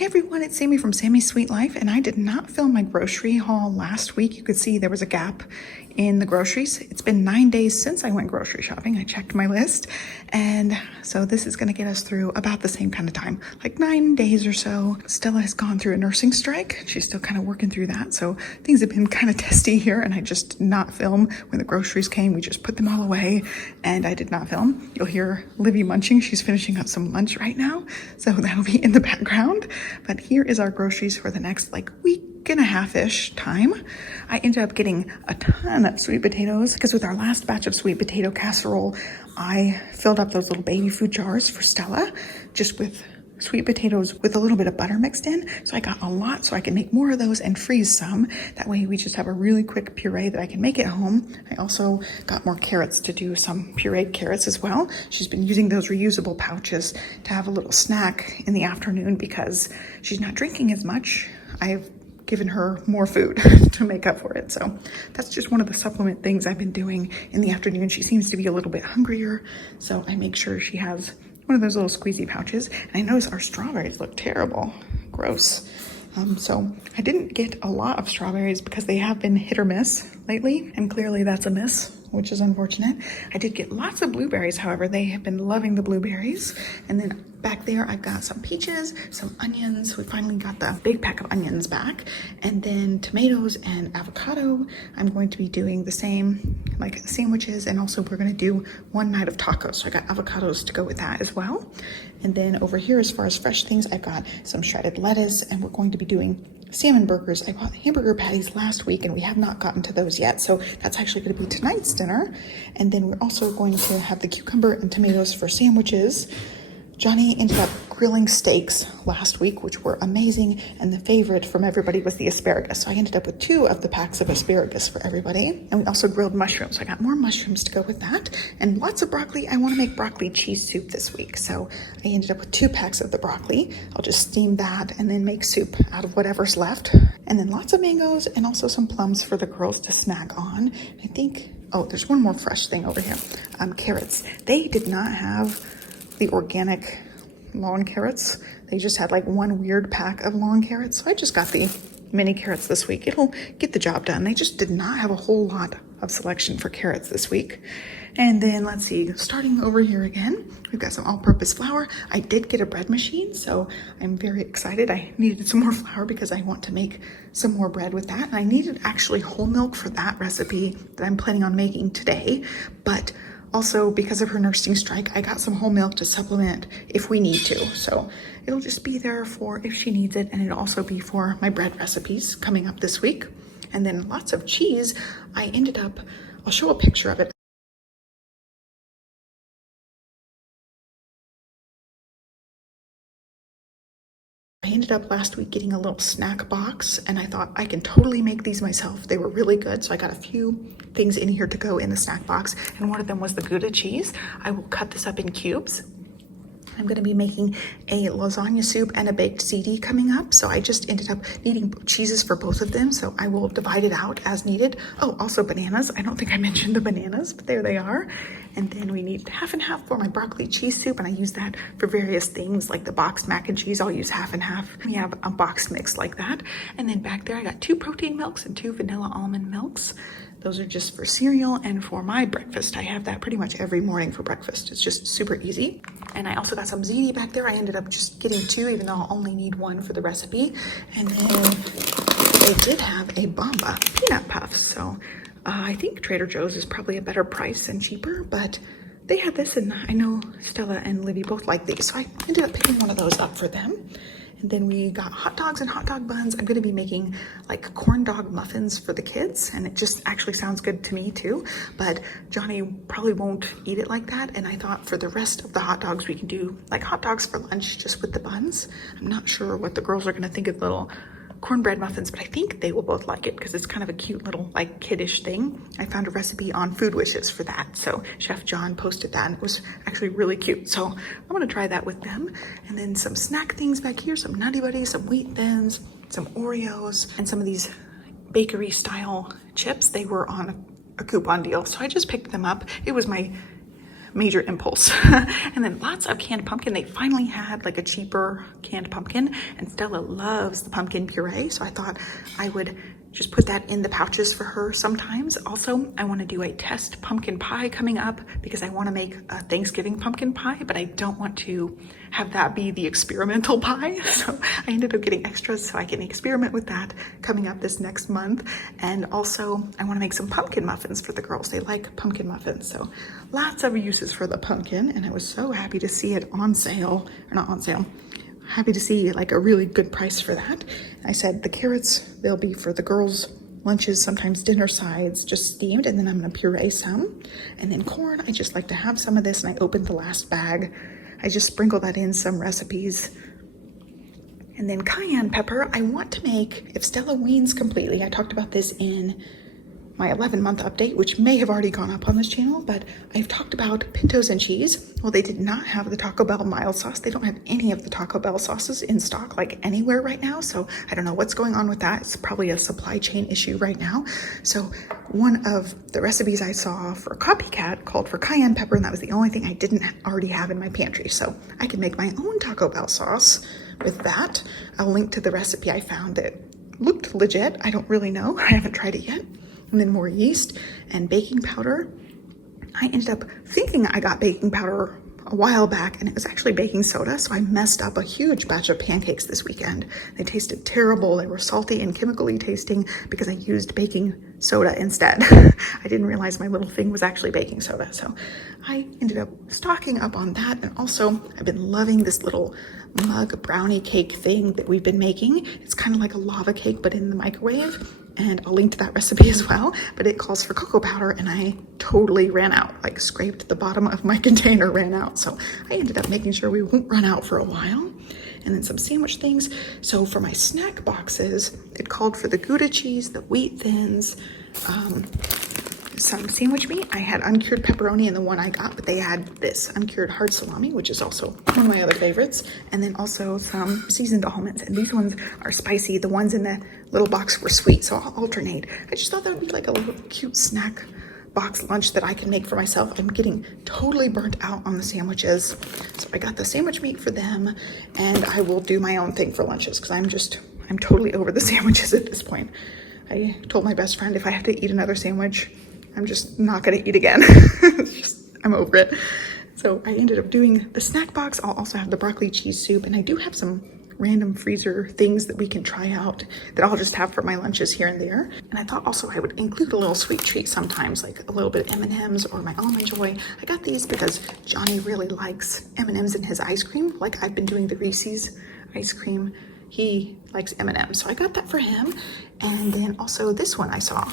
Hey everyone, it's Sami from Sami's Sweet Life, and I did not film my grocery haul last week. You could see there was a gap in the groceries. It's been 9 days since I went grocery shopping. I checked my list, and so this is gonna get us through about the same kind of time, like 9 days or so. Stella has gone through a nursing strike. She's still kind of working through that, so things have been kind of testy here, and I just did not film when the groceries came. We just put them all away, and I did not film. You'll hear Olivia munching. She's finishing up some lunch right now, so that'll be in the background. But here is our groceries for the next like week and a half-ish time. I ended up getting a ton of sweet potatoes because with our last batch of sweet potato casserole, I filled up those little baby food jars for Stella just with sweet potatoes with a little bit of butter mixed in. So I got a lot so I can make more of those and freeze some. That way we just have a really quick puree that I can make at home. I also got more carrots to do some pureed carrots as well. She's been using those reusable pouches to have a little snack in the afternoon because she's not drinking as much. I've given her more food to make up for it. So that's just one of the supplement things I've been doing in the afternoon. She seems to be a little bit hungrier, so I make sure she has one of those little squeezy pouches. And I notice our strawberries look terrible, gross. So I didn't get a lot of strawberries because they have been hit or miss lately, and clearly that's a miss, which is unfortunate. I did get lots of blueberries, however. They have been loving the blueberries. And then back there, I've got some peaches, some onions. We finally got the big pack of onions back. And then tomatoes and avocado. I'm going to be doing the same, like sandwiches, and also we're gonna do one night of tacos. So I got avocados to go with that as well. And then over here, as far as fresh things, I've got some shredded lettuce, and we're going to be doing salmon burgers. I bought hamburger patties last week and we have not gotten to those yet. So that's actually going to be tonight's dinner. And then we're also going to have the cucumber and tomatoes for sandwiches. Johnny ended up grilling steaks last week, which were amazing. And the favorite from everybody was the asparagus. So I ended up with 2 of the packs of asparagus for everybody. And we also grilled mushrooms. So I got more mushrooms to go with that. And lots of broccoli. I want to make broccoli cheese soup this week. So I ended up with 2 packs of the broccoli. I'll just steam that and then make soup out of whatever's left. And then lots of mangoes and also some plums for the girls to snack on. I think, oh, there's one more fresh thing over here. Carrots. They did not have the organic lawn carrots. They just had like one weird pack of lawn carrots. So I just got the mini carrots this week. It'll get the job done. They just did not have a whole lot of selection for carrots this week. And then let's see, starting over here again, we've got some all-purpose flour. I did get a bread machine, so I'm very excited. I needed some more flour because I want to make some more bread with that. And I needed actually whole milk for that recipe that I'm planning on making today. But also, because of her nursing strike, I got some whole milk to supplement if we need to. So it'll just be there for if she needs it, and it'll also be for my bread recipes coming up this week. And then lots of cheese. I ended up, I'll show a picture of it. I ended up last week getting a little snack box, and I thought I can totally make these myself. They were really good, so I got a few things in here to go in the snack box, and one of them was the Gouda cheese. I will cut this up in cubes. I'm going to be making a lasagna soup and a baked ziti coming up, so I just ended up needing cheeses for both of them, so I will divide it out as needed. Oh, also bananas. I don't think I mentioned the bananas, but there they are. And then we need half and half for my broccoli cheese soup, and I use that for various things like the boxed mac and cheese. I'll use half and half. We have a boxed mix like that. And then back there I got 2 protein milks and 2 vanilla almond milks. Those are just for cereal and for my breakfast. I have that pretty much every morning for breakfast. It's just super easy. And I also got some ziti back there. I ended up just getting 2, even though I'll only need 1 for the recipe. And then they did have a Bomba peanut puffs. So I think Trader Joe's is probably a better price and cheaper, but they had this, and I know Stella and Olivia both like these. So I ended up picking one of those up for them. And then we got hot dogs and hot dog buns. I'm gonna be making like corn dog muffins for the kids, and it just actually sounds good to me too, but Johnny probably won't eat it like that. And I thought for the rest of the hot dogs, we can do like hot dogs for lunch just with the buns. I'm not sure what the girls are gonna think of the little cornbread muffins, but I think they will both like it because it's kind of a cute little like kiddish thing. I found a recipe on Food Wishes for that, so Chef John posted that and it was actually really cute, so I'm gonna try that with them. And then some snack things back here, some Nutty Buddies, some Wheat Thins, some Oreos, and some of these bakery style chips. They were on a coupon deal, so I just picked them up. It was my major impulse. And then lots of canned pumpkin. They finally had like a cheaper canned pumpkin, and Stella loves the pumpkin puree, so I thought I would just put that in the pouches for her sometimes. Also, I want to do a test pumpkin pie coming up because I want to make a Thanksgiving pumpkin pie, but I don't want to have that be the experimental pie. So I ended up getting extras so I can experiment with that coming up this next month. And also I want to make some pumpkin muffins for the girls. They like pumpkin muffins. So lots of uses for the pumpkin, and I was so happy to see it on sale, or not on sale. Happy to see like a really good price for that. I said the carrots, they'll be for the girls' lunches, sometimes dinner sides, just steamed, and then I'm gonna puree some. And then corn, I just like to have some of this, and I opened the last bag. I just sprinkle that in some recipes. And then cayenne pepper, I want to make, if Stella weans completely, I talked about this in my 11-month update, which may have already gone up on this channel, but I've talked about pintos and cheese. Well, they did not have the Taco Bell mild sauce. They don't have any of the Taco Bell sauces in stock like anywhere right now. So I don't know what's going on with that. It's probably a supply chain issue right now. So one of the recipes I saw for Copycat called for cayenne pepper, and that was the only thing I didn't already have in my pantry. So I can make my own Taco Bell sauce with that. I'll link to the recipe I found that looked legit. I don't really know. I haven't tried it yet. And then more yeast and baking powder. I ended up thinking I got baking powder a while back, and it was actually baking soda, so I messed up a huge batch of pancakes this weekend. They tasted terrible. They were salty and chemically tasting because I used baking soda instead. I didn't realize my little thing was actually baking soda, so I ended up stocking up on that. And also, I've been loving this little mug brownie cake thing that we've been making. It's kind of like a lava cake, but in the microwave. And I'll link to that recipe as well, but it calls for cocoa powder, and I totally ran out, like scraped the bottom of my container, ran out. So I ended up making sure we won't run out for a while. And then some sandwich things. So for my snack boxes, it called for the Gouda cheese, the wheat thins, some sandwich meat. I had uncured pepperoni in the one I got, but they had this uncured hard salami, which is also one of my other favorites. And then also some seasoned almonds, and these ones are spicy. The ones in the little box were sweet, so I'll alternate. I just thought that would be like a little cute snack box lunch that I can make for myself. I'm getting totally burnt out on the sandwiches, so I got the sandwich meat for them, and I will do my own thing for lunches because I'm totally over the sandwiches at this point. I told my best friend if I have to eat another sandwich, I'm just not gonna eat again. I'm over it. So I ended up doing the snack box. I'll also have the broccoli cheese soup, and I do have some random freezer things that we can try out that I'll just have for my lunches here and there. And I thought also I would include a little sweet treat sometimes, like a little bit of M&Ms or my Almond Joy. I got these because Johnny really likes M&Ms in his ice cream. Like I've been doing the Reese's ice cream. He likes M&Ms, so I got that for him. And then also this one I saw,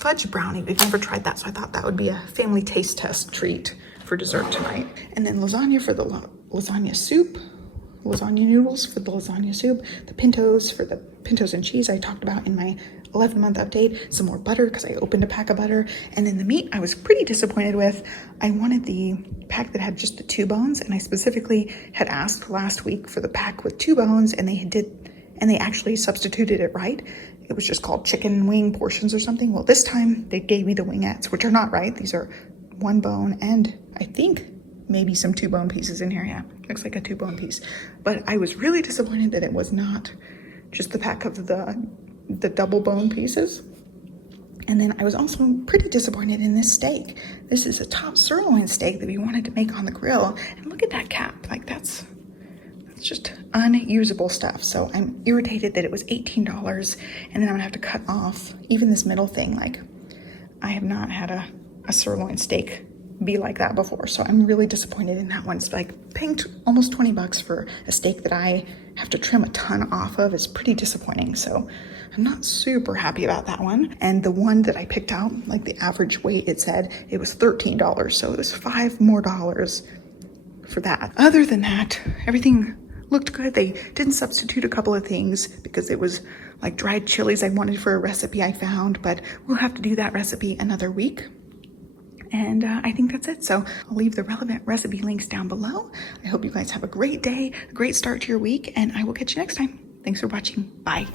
fudge brownie. We've never tried that, so I thought that would be a family taste test treat for dessert tonight. And then lasagna for the lasagna soup, lasagna noodles for the lasagna soup, the pintos for the pintos and cheese I talked about in my 11-month update, some more butter because I opened a pack of butter. And then the meat I was pretty disappointed with. I wanted the pack that had just the 2 bones, and I specifically had asked last week for the pack with 2 bones, and they actually substituted it right. It was just called chicken wing portions or something. Well, this time they gave me the wingettes, which are not right. These are 1 bone and I think maybe some 2 bone pieces in here. Yeah, looks like a 2 bone piece. But I was really disappointed that it was not just the pack of the double bone pieces. And then I was also pretty disappointed in this steak. This is a top sirloin steak that we wanted to make on the grill. And look at that cap, like that's just unusable stuff. So I'm irritated that it was $18, and then I'm gonna have to cut off even this middle thing. Like I have not had a sirloin steak be like that before, so I'm really disappointed in that one. It's like paying almost 20 bucks for a steak that I have to trim a ton off of is pretty disappointing. So I'm not super happy about that one. And the one that I picked out, like the average weight, it said it was $13, so it was $5 more for that. Other than that, everything looked good. They didn't substitute a couple of things because it was like dried chilies I wanted for a recipe I found, but we'll have to do that recipe another week. And I think that's it. So I'll leave the relevant recipe links down below. I hope you guys have a great day, a great start to your week, and I will catch you next time. Thanks for watching. Bye.